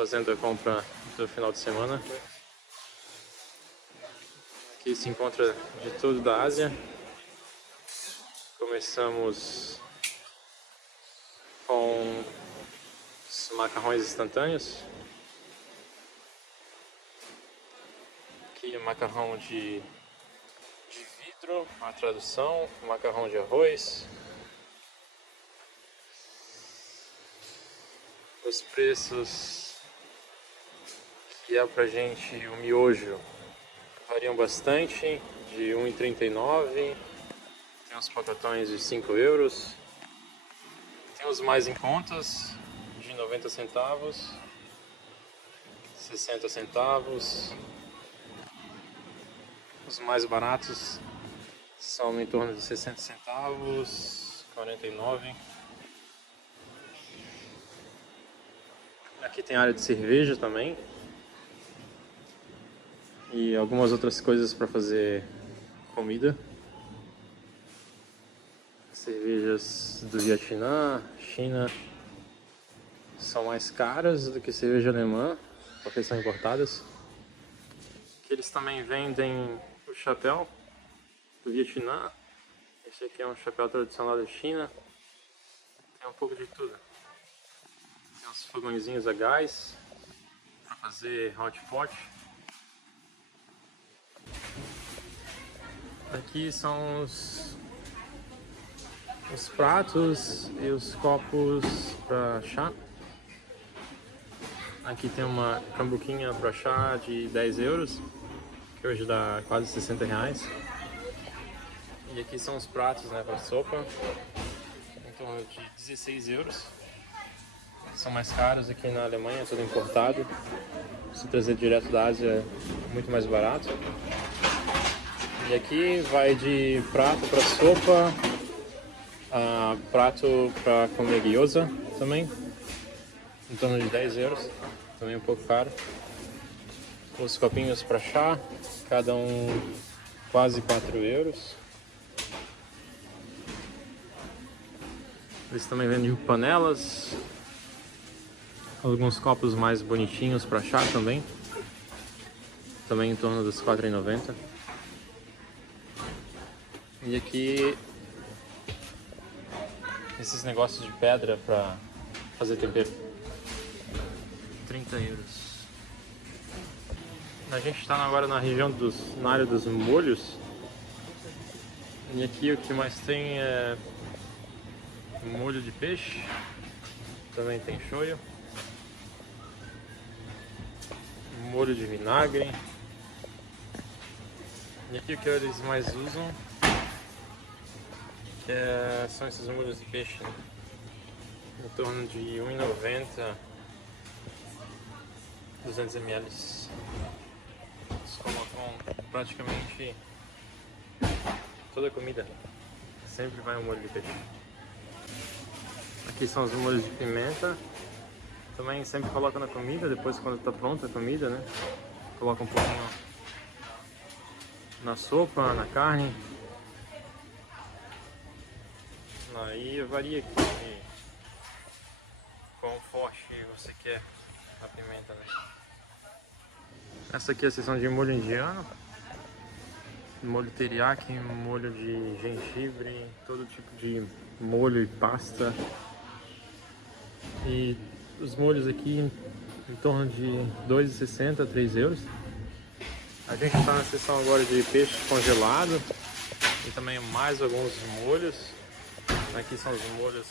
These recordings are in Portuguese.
fazendo a compra do final de semana. Aqui se encontra de tudo da Ásia. Começamos com os macarrões instantâneos. Aqui o macarrão de vidro, a tradução, macarrão de arroz. Os preços que é pra gente o miojo variam bastante, de 1,39, tem uns pacotões de 5 euros, tem os mais em contas de 90 centavos, 60 centavos, os mais baratos são em torno de 60 centavos, 49. Aqui tem área de cerveja também e algumas outras coisas para fazer comida. Cervejas do Vietnã, China são mais caras do que cerveja alemã, porque são importadas. Aqui eles também vendem o chapéu do Vietnã. Esse aqui é um chapéu tradicional da China. Tem um pouco de tudo. Tem uns fogõezinhos a gás para fazer hot pot. Aqui são os pratos e os copos para chá. Aqui tem uma cambuquinha para chá de 10 euros, que hoje dá quase 60 reais. E aqui são os pratos, né, para sopa, em torno de 16 euros. São mais caros aqui na Alemanha, tudo importado. Se trazer direto da Ásia é muito mais barato. E aqui vai de prato para sopa, prato para comer gyoza também, em torno de 10 euros, também um pouco caro. Os copinhos para chá, cada um quase 4 euros. Eles também vendem panelas, alguns copos mais bonitinhos para chá também em torno dos 4,90. E aqui esses negócios de pedra para fazer tempero, 30 euros. A gente está agora na região na área dos molhos. E aqui o que mais tem é molho de peixe, também tem shoyu, molho de vinagre. E aqui o que eles mais usam são esses molhos de peixe, né? Em torno de 1,90, 200 ml. Eles colocam praticamente toda a comida, sempre vai um molho de peixe. Aqui são os molhos de pimenta, também sempre coloca na comida, depois quando está pronta a comida, né? Coloca um pouquinho na sopa, na carne. Aí varia aqui de quão forte você quer a pimenta, né? Essa aqui é a seção de molho indiano, molho teriyaki, molho de gengibre, todo tipo de molho e pasta. E os molhos aqui em torno de 2,60 a 3 euros. A gente está na seção agora de peixe congelado e também mais alguns molhos. Aqui são os molhos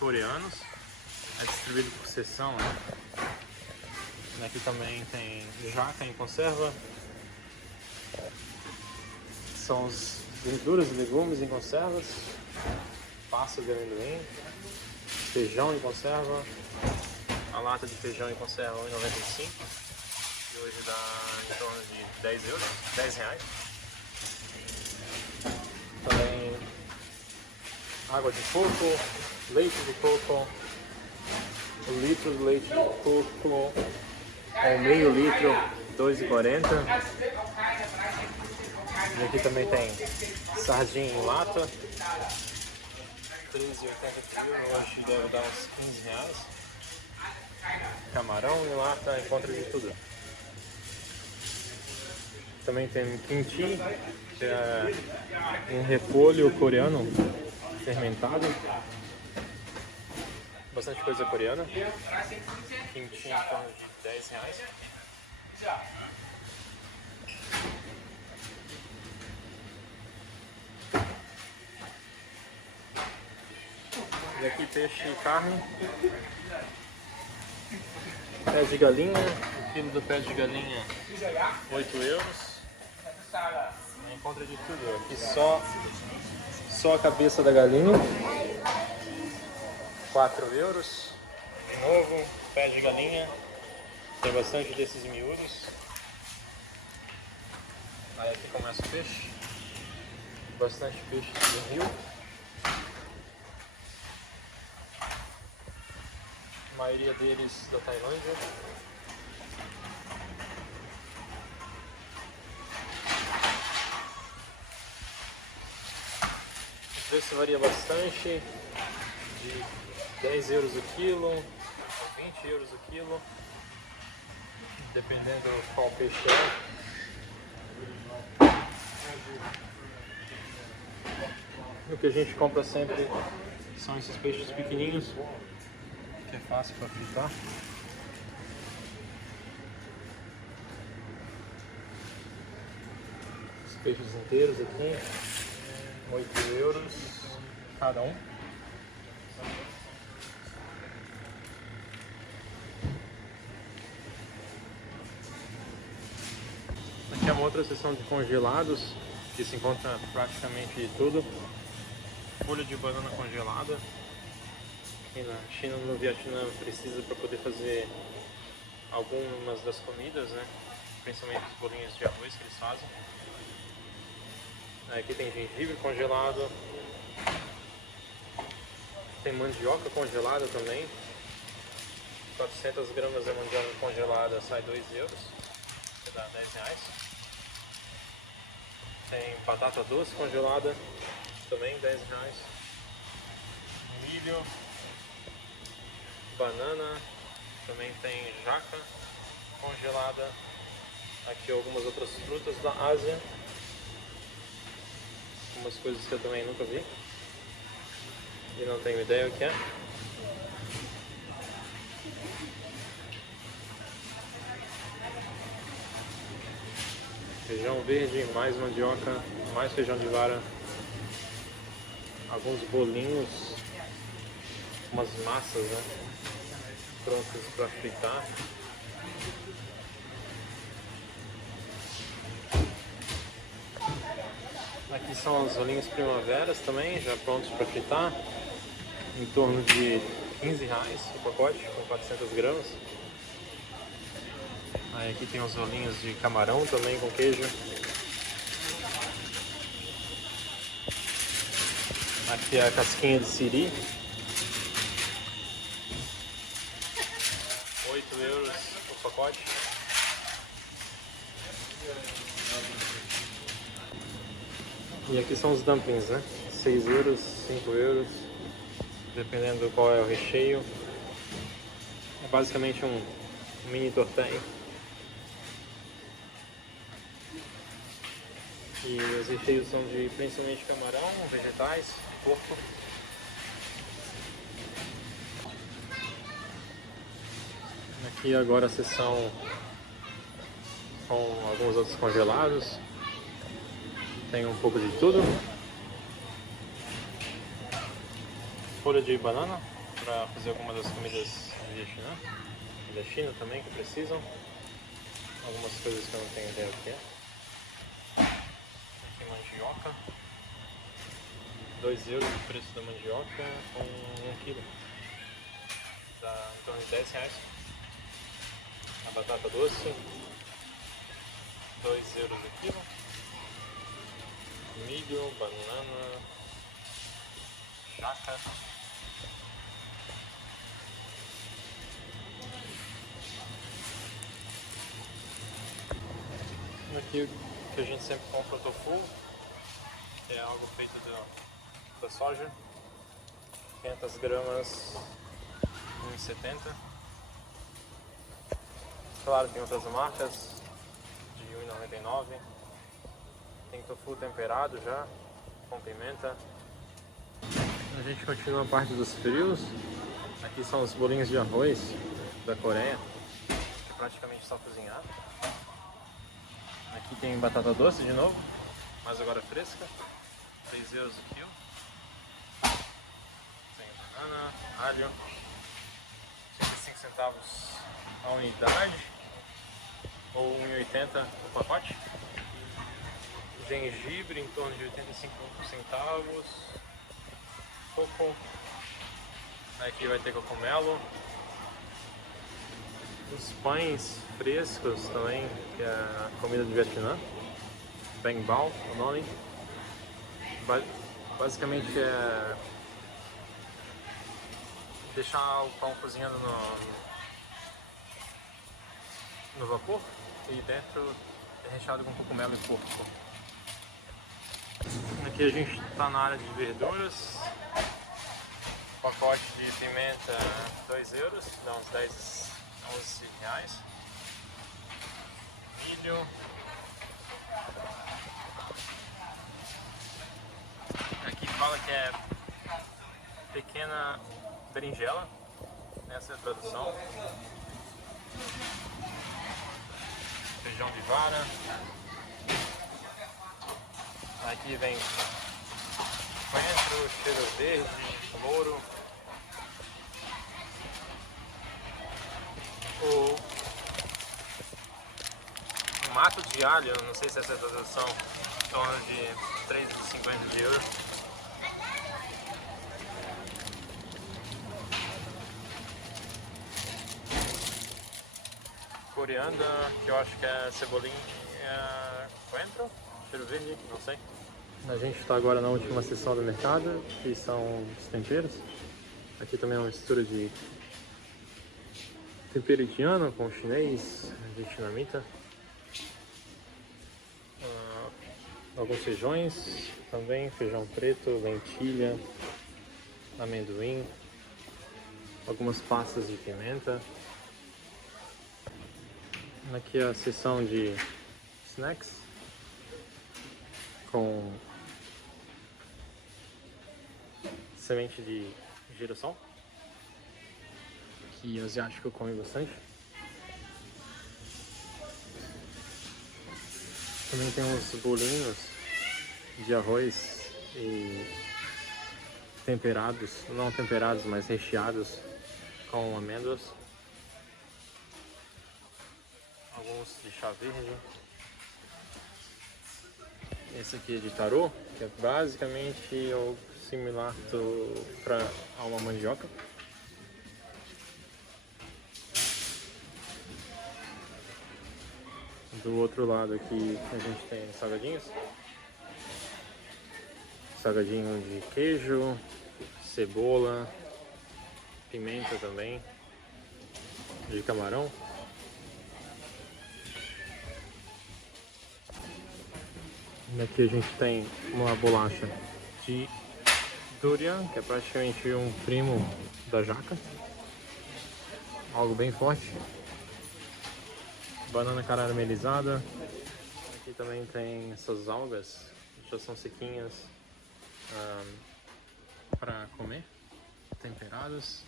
coreanos, é distribuído por seção, né? Aqui também tem jaca em conserva, são as verduras e legumes em conservas, pasta de amendoim, feijão em conserva, a lata de feijão em conserva 1,95 e hoje dá em torno de 10 euros, 10 reais. Também água de coco, leite de coco, 1 litro de leite de coco, ou meio litro, 2,40. E aqui também tem sardinha em lata, 13,80 kg, hoje deve dar uns 15 reais. camarão e lá tá encontra de tudo. Também tem kimchi, que é um repolho coreano fermentado. Bastante coisa coreana. Kimchi em torno de 10 reais. E aqui peixe e carne. Pé de galinha, o quilo do pé de galinha 8 euros. Encontra de tudo. Aqui só a cabeça da galinha, 4 euros. De novo, pé de galinha. Tem bastante desses miúdos. Aí aqui começa o peixe. Bastante peixe do rio. A maioria deles da Tailândia. O preço varia bastante, de 10 euros o quilo, a 20 euros o quilo, dependendo qual peixe é. O que a gente compra sempre são esses peixes pequenininhos, que é fácil para fritar. Os peixes inteiros aqui, 8 euros cada um. Aqui é uma outra seção de congelados, que se encontra praticamente de tudo. Folha de banana congelada. Aqui na China, no Vietnã, precisa para poder fazer algumas das comidas, né? Principalmente os bolinhos de arroz que eles fazem. Aqui tem gengibre congelado. Tem mandioca congelada também. 400 gramas de mandioca congelada sai 2 euros, que dá 10 reais. Tem batata doce congelada, também 10 reais. Milho, banana, também tem jaca congelada. Aqui algumas outras frutas da Ásia. Algumas coisas que eu também nunca vi e não tenho ideia o que é. Feijão verde, mais mandioca, mais feijão de vara, alguns bolinhos, umas massas, né, prontas para fritar. Aqui são os rolinhos primaveras também, já prontos para fritar, em torno de 15 reais o pacote, com 400 gramas. Aí aqui tem os rolinhos de camarão também com queijo. Aqui é a casquinha de siri. 8 euros o pacote. E aqui são os dumplings, né? 6 euros, 5 euros, dependendo qual é o recheio. É basicamente um mini tortelha. E os recheios são de principalmente camarão, vegetais, porco. Aqui agora a seção com alguns outros congelados. Tem um pouco de tudo. Folha de banana para fazer algumas das comidas do Vietnã e da China também que precisam. Algumas coisas que eu não tenho ideia o que é. Aqui mandioca. 2 euros o preço da mandioca com 1 quilo. Dá em torno de 10 reais. A batata doce, 2 euros o quilo. Milho, banana, jaca. Aqui o que a gente sempre compra o tofu, que é algo feito da soja. 500 gramas, 1,70. claro, tem outras marcas de R$1,99. Tem tofu temperado já, com pimenta. A gente continua a parte dos frios. Aqui são os bolinhos de arroz da Coreia, que praticamente só cozinhar. Aqui tem batata doce de novo, mas agora fresca, 3 euros o quilo. Tem banana, alho, 35 centavos a unidade, ou 1,80 o pacote. Gengibre em torno de 85 centavos. Coco. Aqui vai ter cogumelo. Os pães frescos também, que é a comida do Vietnã. Bang Bao, o nome. Basicamente é deixar o pão cozinhando no vapor e dentro é recheado com cogumelo e porco. Aqui a gente está na área de verduras. Pacote de pimenta 2 euros, dá uns 10, 11 reais. Milho. Aqui fala que é pequena berinjela, essa é a tradução. Feijão de vara. Aqui vem coentro, cheiro verde, louro. O mato de alho, não sei se essa é a tradução, em torno de 3,50 euros. Coriandra, que eu acho que é cebolinha, coentro, cheiro verde, não sei. A gente está agora na última seção do mercado, que são os temperos. Aqui também é uma mistura de tempero indiano com chinês, vietnamita. Alguns feijões também, feijão preto, lentilha, amendoim. Algumas pastas de pimenta. Aqui é a seção de snacks com semente de girassol, que asiático come bastante. Também tem uns bolinhos de arroz e temperados, não temperados, mas recheados com amêndoas. Alguns de chá verde. Esse aqui é de taro, que é basicamente o similar a uma mandioca. Do outro lado aqui a gente tem salgadinhos. Salgadinho de queijo, cebola, pimenta também, de camarão. Aqui a gente tem uma bolacha de durian, que é praticamente um primo da jaca. Algo bem forte. Banana caramelizada. Aqui também tem essas algas, já são sequinhas para comer, temperadas.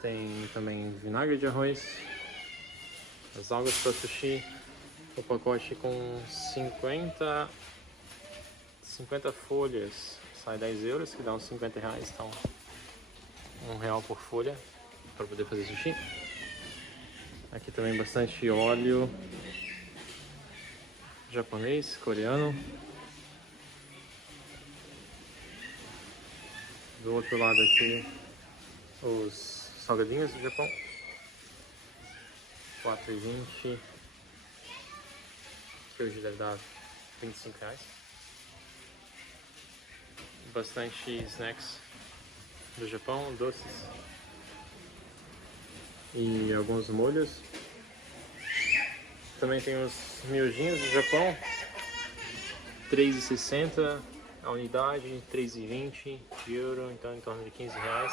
Tem também vinagre de arroz, as algas para sushi. O pacote com 50 folhas sai 10 euros, que dá uns 50 reais, então R$1 por folha para poder fazer sushi. Aqui também bastante óleo japonês, coreano. Do outro lado aqui os salgadinhos do Japão, R$4,20. Que hoje deve dar 25 reais. Bastante snacks do Japão, doces e alguns molhos. Também tem os miojinhos do Japão, R$3,60 a unidade, R$3,20 de euro, então em torno de 15 reais.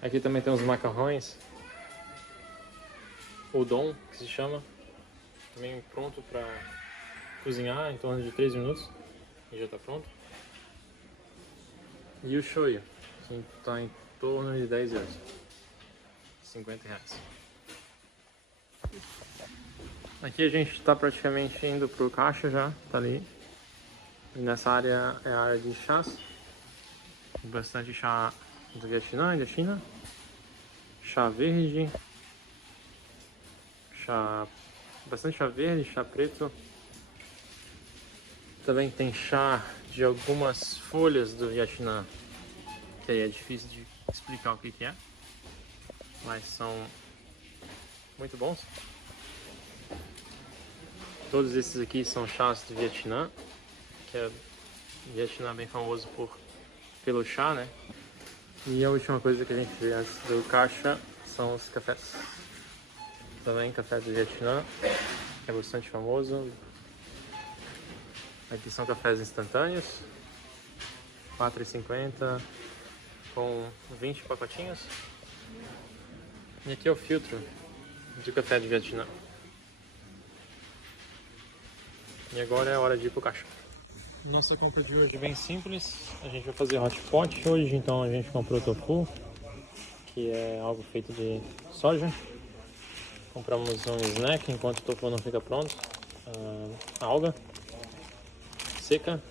Aqui também tem os macarrões udon, que se chama, também pronto para cozinhar em torno de 3 minutos e já está pronto. E o shoyu, que está em torno de 10 euros, 50 reais. Aqui a gente está praticamente indo pro caixa já, tá ali. E nessa área é a área de chás. Bastante chá do Vietnã e da China. Chá verde. Bastante chá verde, chá preto. Também tem chá de algumas folhas do Vietnã, que aí é difícil de explicar o que é, mas são muito bons. Todos esses aqui são chás do Vietnã, que é o Vietnã bem famoso pelo chá, né? E a última coisa que a gente vê antes do caixa são os cafés. Também café do Vietnã, que é bastante famoso. Aqui são cafés instantâneos, R$ 4,50 com 20 pacotinhos. E aqui é o filtro de café do Vietnã. E agora é a hora de ir pro caixa. Nossa compra de hoje é bem simples. A gente vai fazer hot pot hoje, então a gente comprou tofu, que é algo feito de soja. Compramos um snack enquanto o tofu não fica pronto. Alga seca.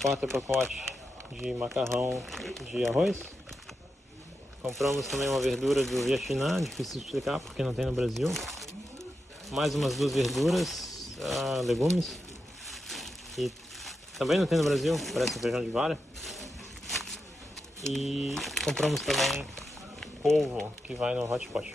4 pacotes de macarrão de arroz. Compramos também uma verdura do Vietnã, difícil de explicar porque não tem no Brasil. Mais umas 2 verduras, legumes, que também não tem no Brasil, parece um feijão de vara. E compramos também polvo que vai no hot pot.